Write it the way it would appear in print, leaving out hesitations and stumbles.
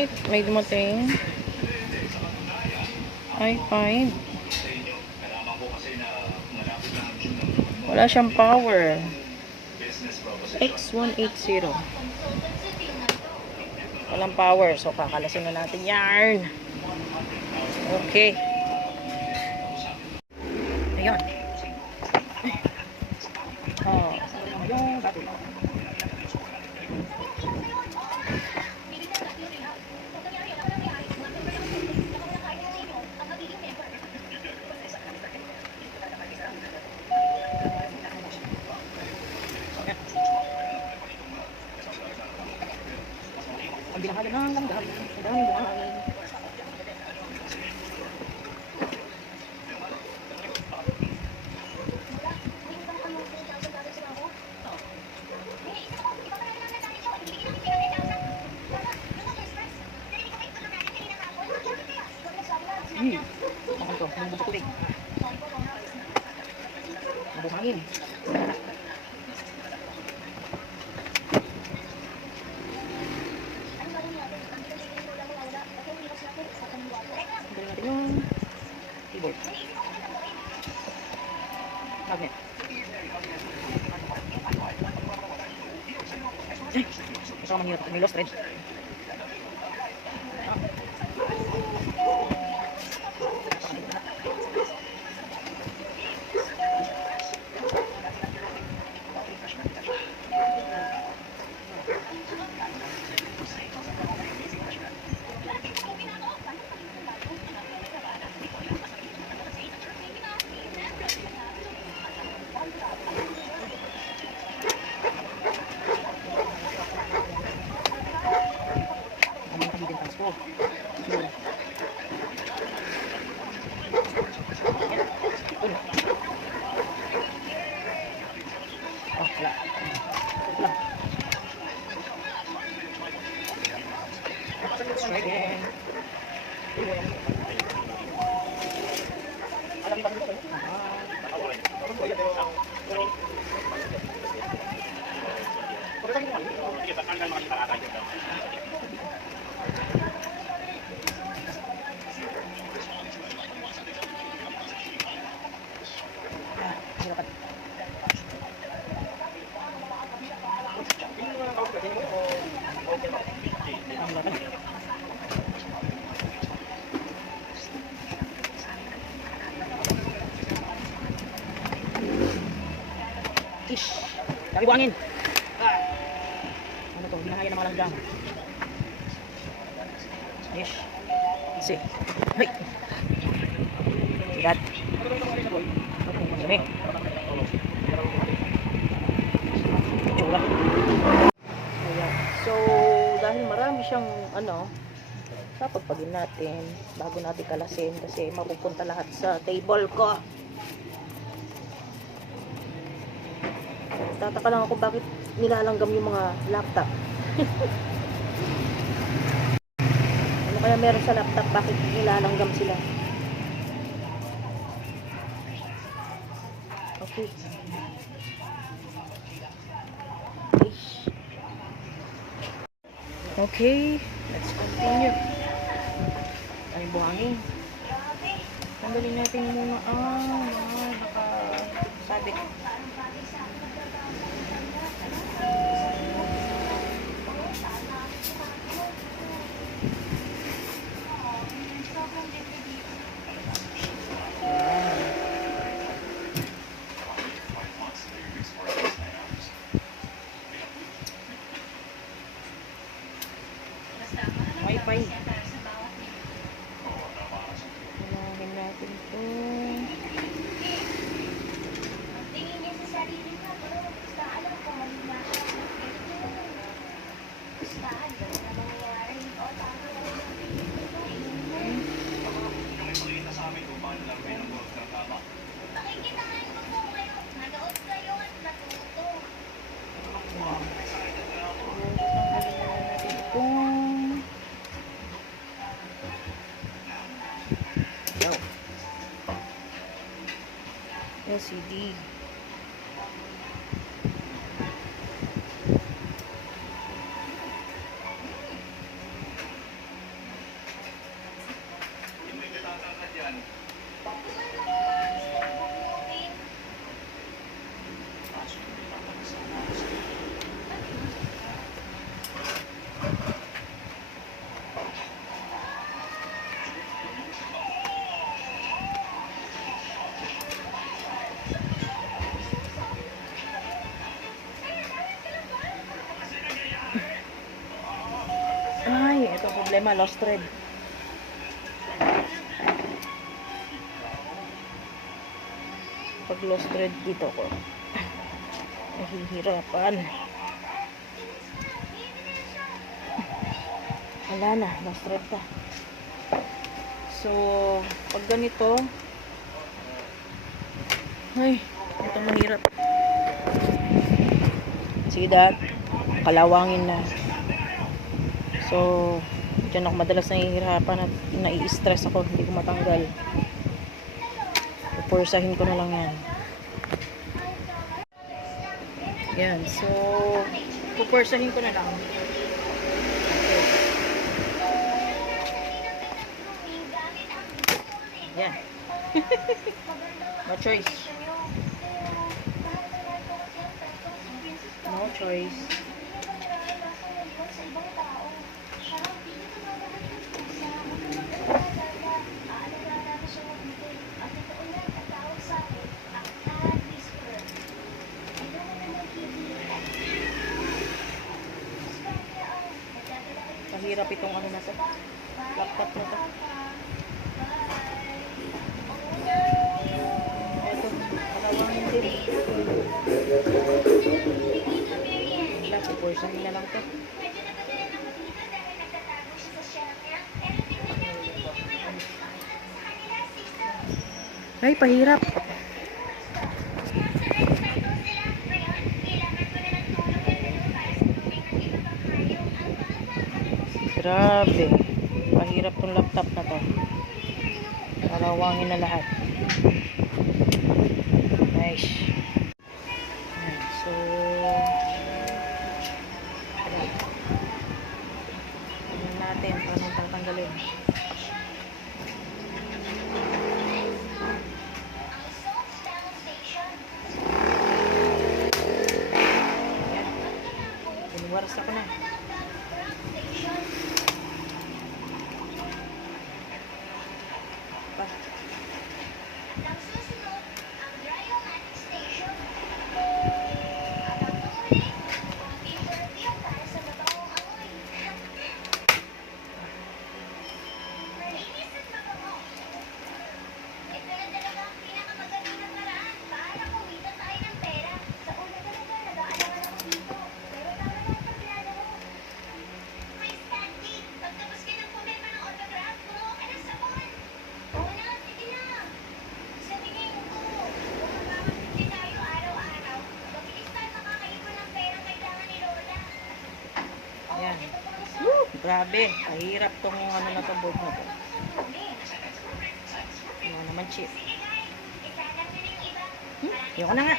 Wait, may dumating. i5. Wala siyang power. X180. Walang power. So, kakalasin na natin yan. Okay. Ayan. Oh. Ayan. Ang binahagi ng langgam. Ang daming buhangin. Ano to? Ang buto tubig. Ang buhangin. Yung keyboard. Magnet. Ay! Ito ang manghirap. May lost thread. Ish, dami buhangin. Ano to? Binahaya ng mga langgam. Ish. See. Hey. See that? Dami. Tsura. Ayan. So, dahil marami siyang papagpagin natin bago natin kalasin kasi mapupunta lahat sa table ko. Tataka lang ako bakit nilalanggam yung mga laptop. Ano kaya meron sa laptop, bakit nilalanggam sila? Okay. Okay, let's continue. Ay, buhangin. Tanggalin natin muna nakasabit. Wi-Fi. Unahin natin ito. Tingin niya sa sarili niya, pero basta alam ko, malina siya. Basta alam na mangyayari. O, tama na rin ang Nakikita sa amin kung paano lang ng work ng tama. Pakikitaan ko po kayo. Nanood kayo at natuto. LCD. problema, lost thread. Pag lost thread dito ko, nahihirapan. Wala na, lost thread pa. So, pag ganito, ay, ito mahirap. See that? Kalawangin na. So, dyan ako madalas nahihirapan at nai-stress ako, hindi ko matanggal. Pupursahin ko na lang yan. Yan, so, pupursahin ko na lang. Yan. No choice. No choice. Mahirap itong ano na to. Laptop na to. Ito, kalawangin din. Wala, pupursahin na lang to. Ay, pahirap. Grabe. Pahirap tong laptop na to. Kalawangin na lahat. Nice. Ayan, so, tignan natin paano tatanggalin. Ayan. Binuwaras ako na. Ayan. Woo! Grabe. Pahirap tong ano na to, board na to. Ano naman chip. Ayoko na nga.